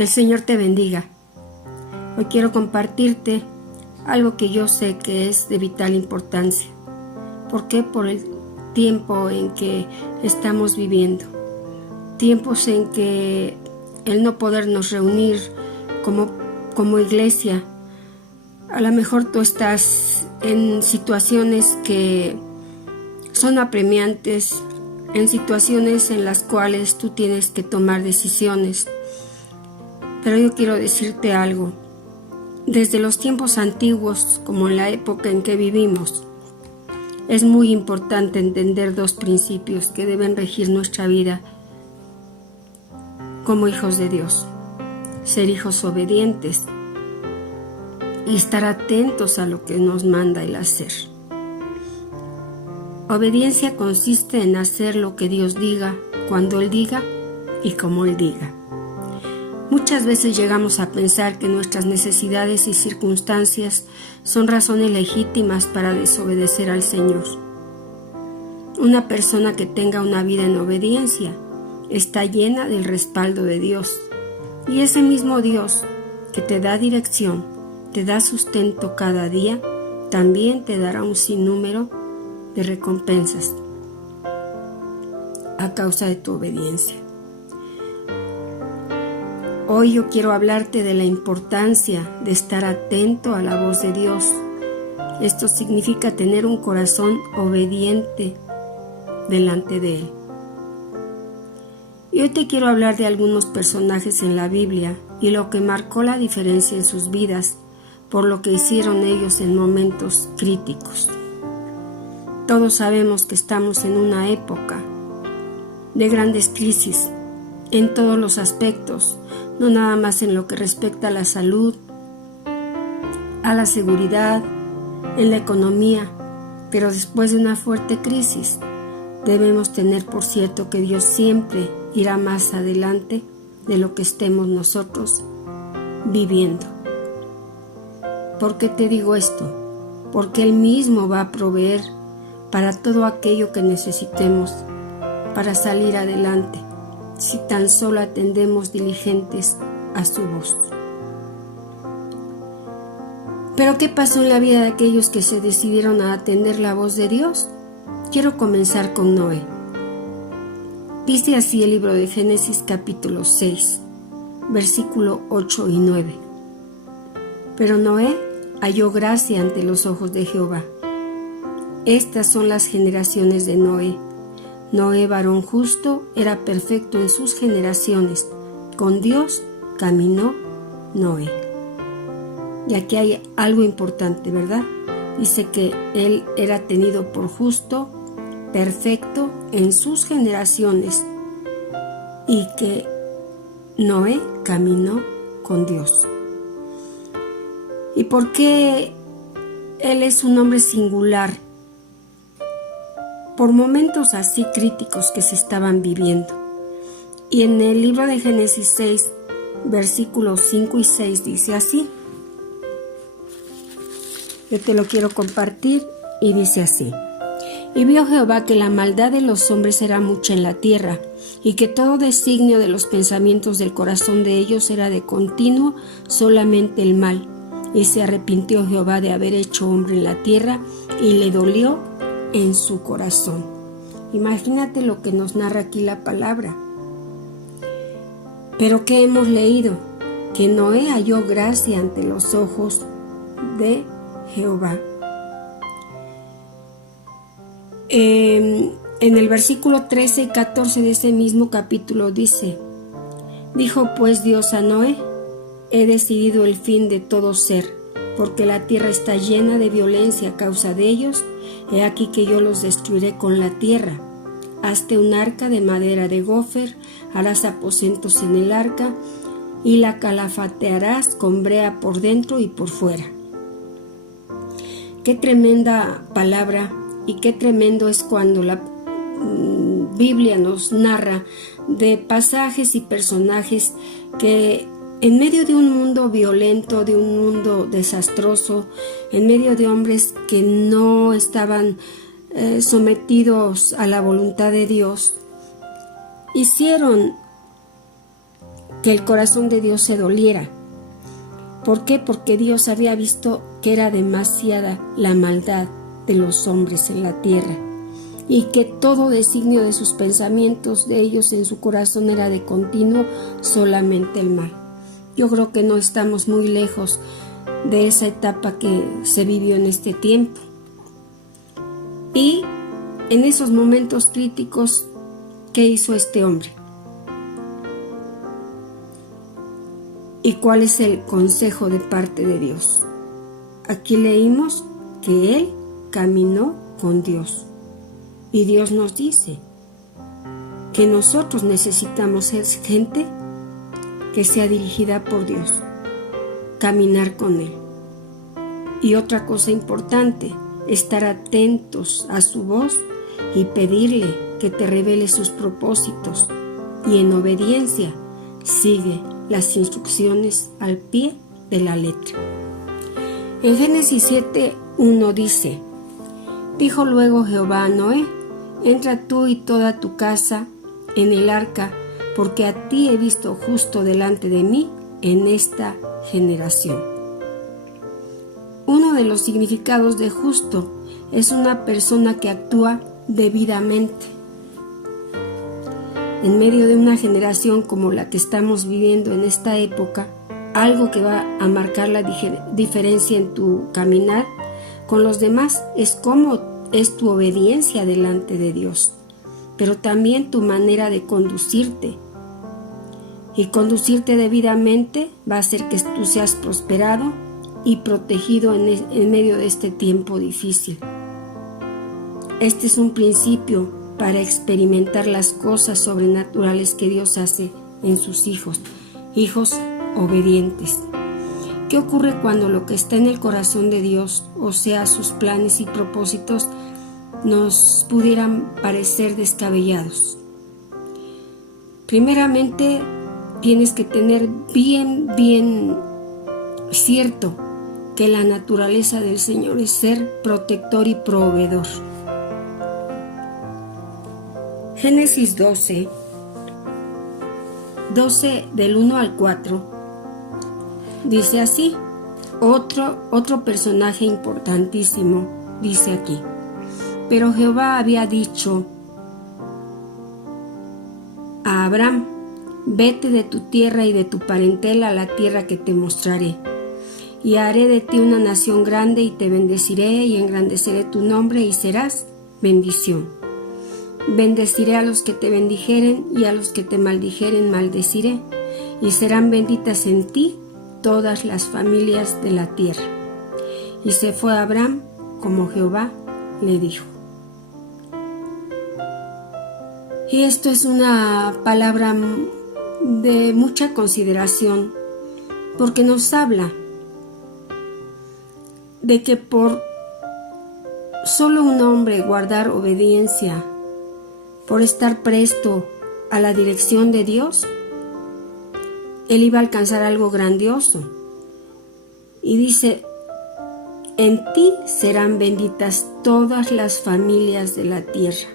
Que el Señor te bendiga. Hoy quiero compartirte algo que yo sé que es de vital importancia. ¿Por qué? Por el tiempo en que estamos viviendo. Tiempos en que el no podernos reunir como iglesia, a lo mejor tú estás en situaciones que son apremiantes, en situaciones en las cuales tú tienes que tomar decisiones. Pero yo quiero decirte algo. Desde los tiempos antiguos, como en la época en que vivimos, es muy importante entender dos principios que deben regir nuestra vida como hijos de Dios. Ser hijos obedientes y estar atentos a lo que nos manda el hacer. Obediencia consiste en hacer lo que Dios diga, cuando Él diga y como Él diga. Muchas veces llegamos a pensar que nuestras necesidades y circunstancias son razones legítimas para desobedecer al Señor. Una persona que tenga una vida en obediencia está llena del respaldo de Dios. Y ese mismo Dios que te da dirección, te da sustento cada día, también te dará un sinnúmero de recompensas a causa de tu obediencia. Hoy yo quiero hablarte de la importancia de estar atento a la voz de Dios. Esto significa tener un corazón obediente delante de Él. Y hoy te quiero hablar de algunos personajes en la Biblia y lo que marcó la diferencia en sus vidas por lo que hicieron ellos en momentos críticos. Todos sabemos que estamos en una época de grandes crisis en todos los aspectos, no nada más en lo que respecta a la salud, a la seguridad, en la economía, pero después de una fuerte crisis debemos tener por cierto que Dios siempre irá más adelante de lo que estemos nosotros viviendo. ¿Por qué te digo esto? Porque Él mismo va a proveer para todo aquello que necesitemos para salir adelante, si tan solo atendemos diligentes a su voz. ¿Pero qué pasó en la vida de aquellos que se decidieron a atender la voz de Dios? Quiero comenzar con Noé. Dice así el libro de Génesis capítulo 6, versículo 8 y 9. Pero Noé halló gracia ante los ojos de Jehová. Estas son las generaciones de Noé. Noé, varón justo, era perfecto en sus generaciones. Con Dios caminó Noé. Y aquí hay algo importante, ¿verdad? Dice que él era tenido por justo, perfecto en sus generaciones, y que Noé caminó con Dios. ¿Y por qué él es un hombre singular? Por momentos así críticos que se estaban viviendo. Y en el libro de Génesis 6, versículos 5 y 6 dice así. Yo te lo quiero compartir y dice así. Y vio Jehová que la maldad de los hombres era mucha en la tierra, y que todo designio de los pensamientos del corazón de ellos era de continuo solamente el mal. Y se arrepintió Jehová de haber hecho hombre en la tierra, y le dolió en su corazón. Imagínate lo que nos narra aquí la palabra. Pero ¿qué hemos leído? Que Noé halló gracia ante los ojos de Jehová. En el versículo 13 y 14 de ese mismo capítulo dice: dijo pues Dios a Noé: he decidido el fin de todo ser, porque la tierra está llena de violencia a causa de ellos. He aquí que yo los destruiré con la tierra. Hazte un arca de madera de gofer, harás aposentos en el arca, y la calafatearás con brea por dentro y por fuera. Qué tremenda palabra y qué tremendo es cuando la Biblia nos narra de pasajes y personajes que en medio de un mundo violento, de un mundo desastroso, en medio de hombres que no estaban sometidos a la voluntad de Dios, hicieron que el corazón de Dios se doliera. ¿Por qué? Porque Dios había visto que era demasiada la maldad de los hombres en la tierra y que todo designio de sus pensamientos de ellos en su corazón era de continuo solamente el mal. Yo creo que no estamos muy lejos de esa etapa que se vivió en este tiempo. Y en esos momentos críticos, ¿qué hizo este hombre? ¿Y cuál es el consejo de parte de Dios? Aquí leímos que él caminó con Dios. Y Dios nos dice que nosotros necesitamos ser gente que sea dirigida por Dios, caminar con Él. Y otra cosa importante, estar atentos a su voz y pedirle que te revele sus propósitos. Y en obediencia, sigue las instrucciones al pie de la letra. En Génesis 7:1 dice: dijo luego Jehová a Noé: entra tú y toda tu casa en el arca, porque a ti he visto justo delante de mí en esta generación. Uno de los significados de justo es una persona que actúa debidamente. En medio de una generación como la que estamos viviendo en esta época, algo que va a marcar la diferencia en tu caminar con los demás es cómo es tu obediencia delante de Dios, pero también tu manera de conducirte. Y conducirte debidamente va a hacer que tú seas prosperado y protegido en medio de este tiempo difícil. Este es un principio para experimentar las cosas sobrenaturales que Dios hace en sus hijos obedientes. ¿Qué ocurre cuando lo que está en el corazón de Dios, o sea, sus planes y propósitos, nos pudieran parecer descabellados? Primeramente, tienes que tener bien cierto que la naturaleza del Señor es ser protector y proveedor. Génesis 12 del 1 al 4 dice así. Otro personaje importantísimo dice aquí: pero Jehová había dicho a Abraham: vete de tu tierra y de tu parentela a la tierra que te mostraré, y haré de ti una nación grande, y te bendeciré y engrandeceré tu nombre, y serás bendición. Bendeciré a los que te bendijeren, y a los que te maldijeren maldeciré, y serán benditas en ti todas las familias de la tierra. Y se fue Abraham como Jehová le dijo. Y esto es una palabra de mucha consideración, porque nos habla de que por solo un hombre guardar obediencia, por estar presto a la dirección de Dios, él iba a alcanzar algo grandioso. Y dice: en ti serán benditas todas las familias de la tierra.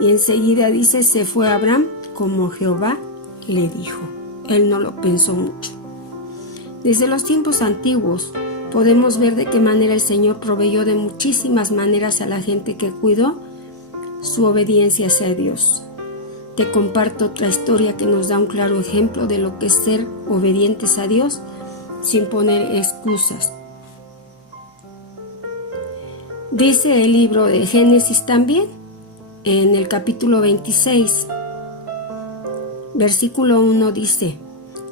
Y enseguida dice: se fue Abraham como Jehová le dijo. Él no lo pensó mucho. Desde los tiempos antiguos podemos ver de qué manera el Señor proveyó de muchísimas maneras a la gente que cuidó su obediencia hacia Dios. Te comparto otra historia que nos da un claro ejemplo de lo que es ser obedientes a Dios sin poner excusas. Dice el libro de Génesis también, en el capítulo 26, versículo 1 dice: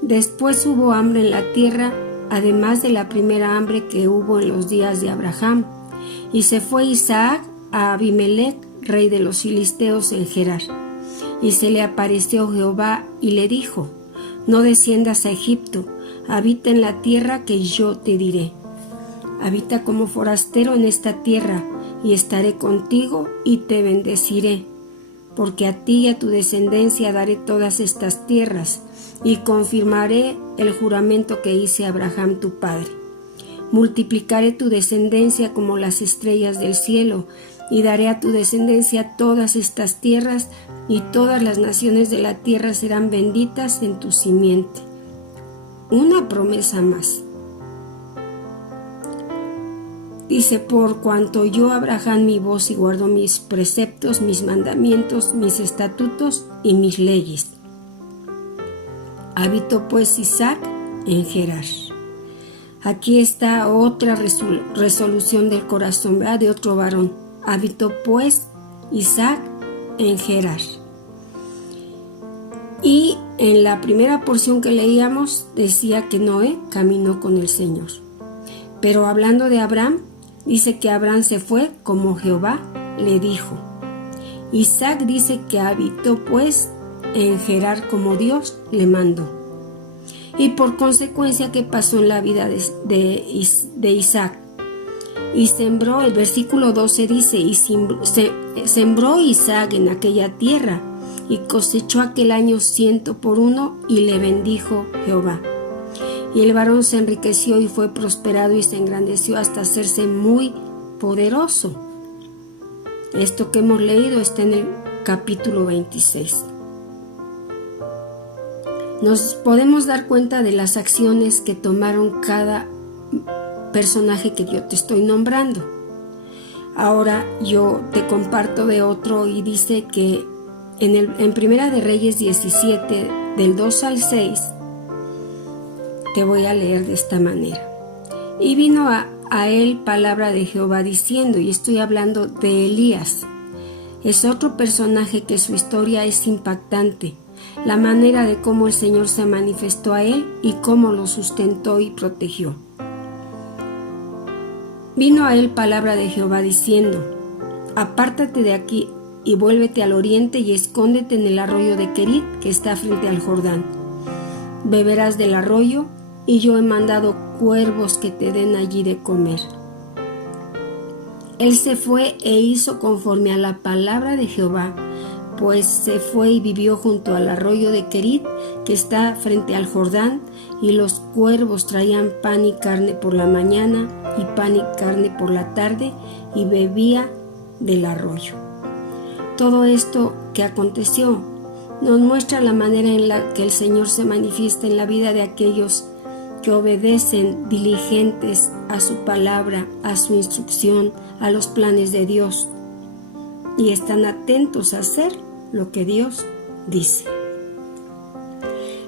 después hubo hambre en la tierra, además de la primera hambre que hubo en los días de Abraham, y se fue Isaac a Abimelech, rey de los filisteos, en Gerar. Y se le apareció Jehová y le dijo: no desciendas a Egipto, habita en la tierra que yo te diré. Habita como forastero en esta tierra, y estaré contigo y te bendeciré, porque a ti y a tu descendencia daré todas estas tierras, y confirmaré el juramento que hice a Abraham tu padre. Multiplicaré tu descendencia como las estrellas del cielo, y daré a tu descendencia todas estas tierras, y todas las naciones de la tierra serán benditas en tu simiente. Una promesa más. Dice, por cuanto oyó Abraham mi voz y guardó mis preceptos, mis mandamientos, mis estatutos y mis leyes. Habitó pues Isaac en Gerar. Aquí está otra resolución del corazón, ¿verdad? De otro varón. Habitó pues Isaac en Gerar. Y en la primera porción que leíamos decía que Noé caminó con el Señor. Pero hablando de Abraham, dice que Abraham se fue como Jehová le dijo. Isaac dice que habitó pues en Gerar como Dios le mandó. Y por consecuencia, ¿qué pasó en la vida de Isaac? Y sembró, el versículo 12 dice, y sembró Isaac en aquella tierra, y cosechó aquel año 100 por 1, y le bendijo Jehová. Y el varón se enriqueció y fue prosperado y se engrandeció hasta hacerse muy poderoso. Esto que hemos leído está en el capítulo 26. Nos podemos dar cuenta de las acciones que tomaron cada personaje que yo te estoy nombrando. Ahora yo te comparto de otro y dice que en Primera de Reyes 17, del 2 al 6, te voy a leer de esta manera. Y vino a él palabra de Jehová diciendo, y estoy hablando de Elías. Es otro personaje que su historia es impactante. La manera de cómo el Señor se manifestó a él y cómo lo sustentó y protegió. Vino a él palabra de Jehová diciendo, apártate de aquí y vuélvete al oriente y escóndete en el arroyo de Querit que está frente al Jordán. Beberás del arroyo y yo he mandado cuervos que te den allí de comer. Él se fue e hizo conforme a la palabra de Jehová, pues se fue y vivió junto al arroyo de Querit, que está frente al Jordán, y los cuervos traían pan y carne por la mañana, y pan y carne por la tarde, y bebía del arroyo. Todo esto que aconteció nos muestra la manera en la que el Señor se manifiesta en la vida de aquellos que obedecen diligentes a su palabra, a su instrucción, a los planes de Dios, y están atentos a hacer lo que Dios dice.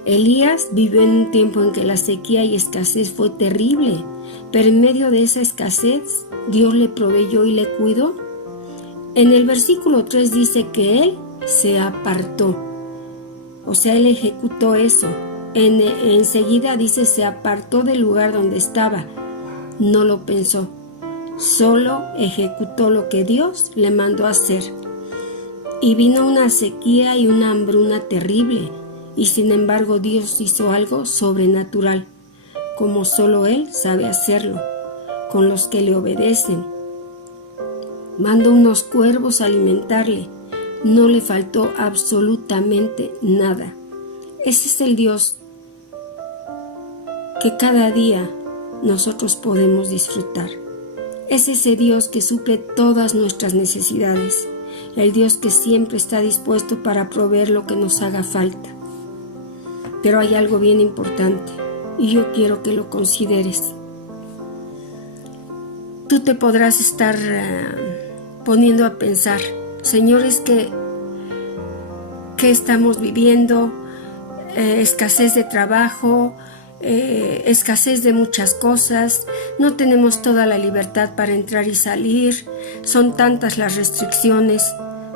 Elías vivió en un tiempo en que la sequía y escasez fue terrible, pero en medio de esa escasez Dios le proveyó y le cuidó. En el versículo 3 dice que él se apartó, o sea, él ejecutó eso. Enseguida dice se apartó del lugar donde estaba, no lo pensó, solo ejecutó lo que Dios le mandó hacer. Y vino una sequía y una hambruna terrible, y sin embargo Dios hizo algo sobrenatural, como solo Él sabe hacerlo, con los que le obedecen. Mandó unos cuervos a alimentarle, no le faltó absolutamente nada. Ese es el Dios que cada día nosotros podemos disfrutar. Es ese Dios que suple todas nuestras necesidades. El Dios que siempre está dispuesto para proveer lo que nos haga falta. Pero hay algo bien importante y yo quiero que lo consideres. Tú te podrás estar poniendo a pensar, Señor, es que estamos viviendo escasez de trabajo, escasez de muchas cosas, no tenemos toda la libertad para entrar y salir, son tantas las restricciones,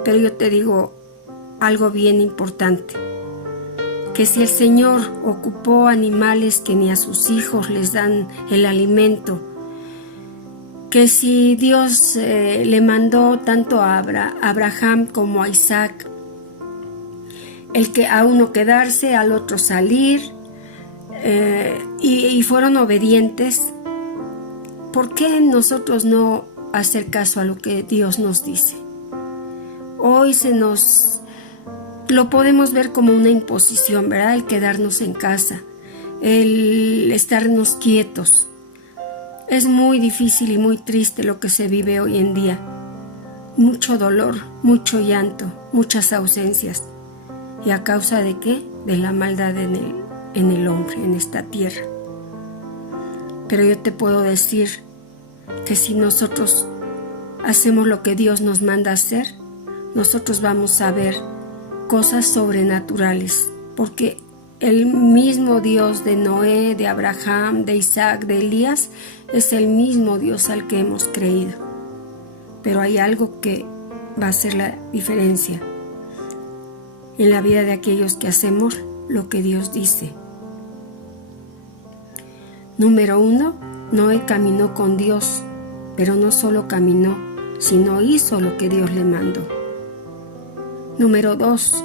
pero yo te digo algo bien importante, que si el Señor ocupó animales que ni a sus hijos les dan el alimento, que si Dios le mandó tanto a Abraham como a Isaac, el que a uno quedarse, al otro salir, y fueron obedientes, ¿por qué nosotros no hacer caso a lo que Dios nos dice? Hoy lo podemos ver como una imposición, ¿verdad? El quedarnos en casa, el estarnos quietos. Es muy difícil y muy triste lo que se vive hoy en día. mucho dolor, mucho llanto, muchas ausencias. ¿Y a causa de qué? De la maldad en el hombre, en esta tierra. Pero yo te puedo decir que si nosotros hacemos lo que Dios nos manda hacer, nosotros vamos a ver cosas sobrenaturales, porque el mismo Dios de Noé, de Abraham, de Isaac, de Elías, es el mismo Dios al que hemos creído. Pero hay algo que va a hacer la diferencia en la vida de aquellos que hacemos lo que Dios dice. Número 1, Noé caminó con Dios, pero no solo caminó, sino hizo lo que Dios le mandó. Número 2,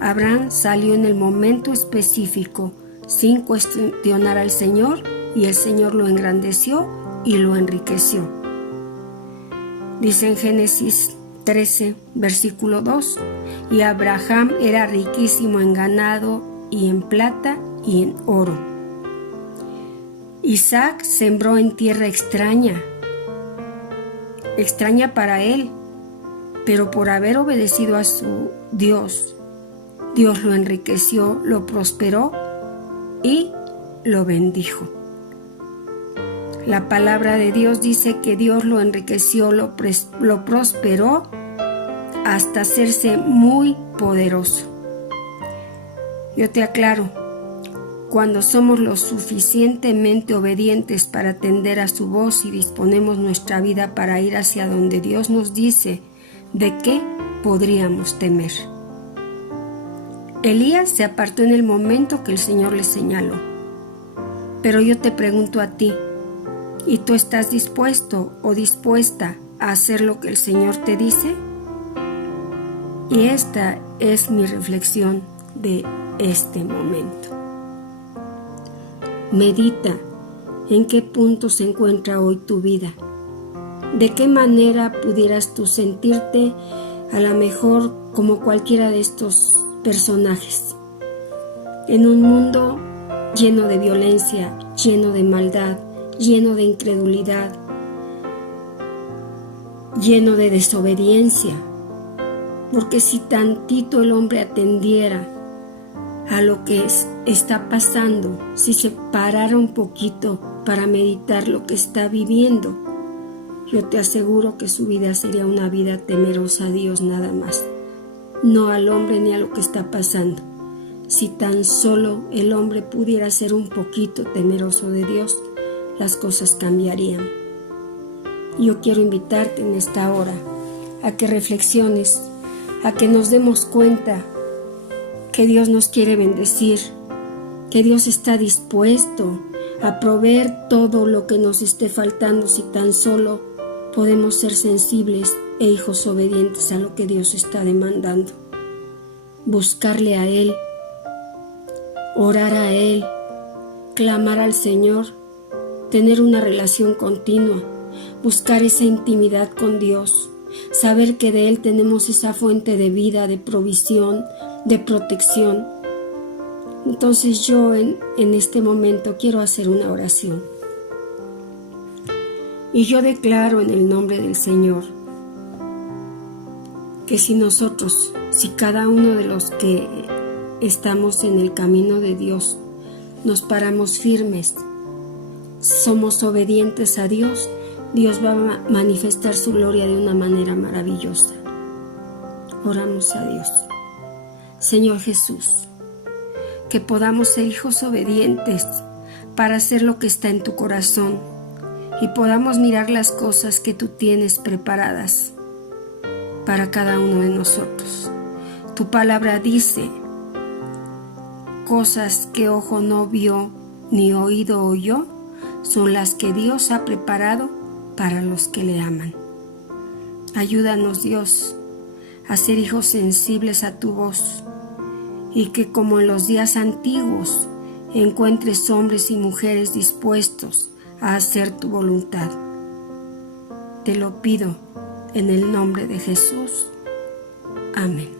Abraham salió en el momento específico, sin cuestionar al Señor, y el Señor lo engrandeció y lo enriqueció. Dice en Génesis 13, versículo 2, y Abraham era riquísimo en ganado y en plata y en oro. Isaac sembró en tierra extraña para él, pero por haber obedecido a su Dios, Dios lo enriqueció, lo prosperó y lo bendijo. La palabra de Dios dice que Dios lo enriqueció, lo prosperó hasta hacerse muy poderoso. Yo te aclaro, cuando somos lo suficientemente obedientes para atender a su voz y disponemos nuestra vida para ir hacia donde Dios nos dice, ¿de qué podríamos temer? Elías se apartó en el momento que el Señor le señaló. Pero yo te pregunto a ti, ¿y tú estás dispuesto o dispuesta a hacer lo que el Señor te dice? Y esta es mi reflexión de este momento. Medita en qué punto se encuentra hoy tu vida. ¿De qué manera pudieras tú sentirte a lo mejor como cualquiera de estos personajes? En un mundo lleno de violencia, lleno de maldad, lleno de incredulidad, lleno de desobediencia. Porque si tantito el hombre atendiera a lo que está pasando, si se parara un poquito para meditar lo que está viviendo, yo te aseguro que su vida sería una vida temerosa a Dios nada más, no al hombre ni a lo que está pasando. Si tan solo el hombre pudiera ser un poquito temeroso de Dios, las cosas cambiarían. Yo quiero invitarte en esta hora a que reflexiones, a que nos demos cuenta que Dios nos quiere bendecir, que Dios está dispuesto a proveer todo lo que nos esté faltando si tan solo podemos ser sensibles e hijos obedientes a lo que Dios está demandando. Buscarle a Él, orar a Él, clamar al Señor, tener una relación continua, buscar esa intimidad con Dios, saber que de Él tenemos esa fuente de vida, de provisión, de protección. Entonces yo en este momento quiero hacer una oración. Y yo declaro en el nombre del Señor que si cada uno de los que estamos en el camino de Dios, nos paramos firmes, somos obedientes a Dios, Dios va a manifestar su gloria de una manera maravillosa. Oramos a Dios. Señor Jesús, que podamos ser hijos obedientes para hacer lo que está en tu corazón y podamos mirar las cosas que tú tienes preparadas para cada uno de nosotros. Tu palabra dice, cosas que ojo no vio ni oído oyó son las que Dios ha preparado para los que le aman. Ayúdanos, Dios, a ser hijos sensibles a tu voz y que como en los días antiguos encuentres hombres y mujeres dispuestos a hacer tu voluntad. Te lo pido en el nombre de Jesús. Amén.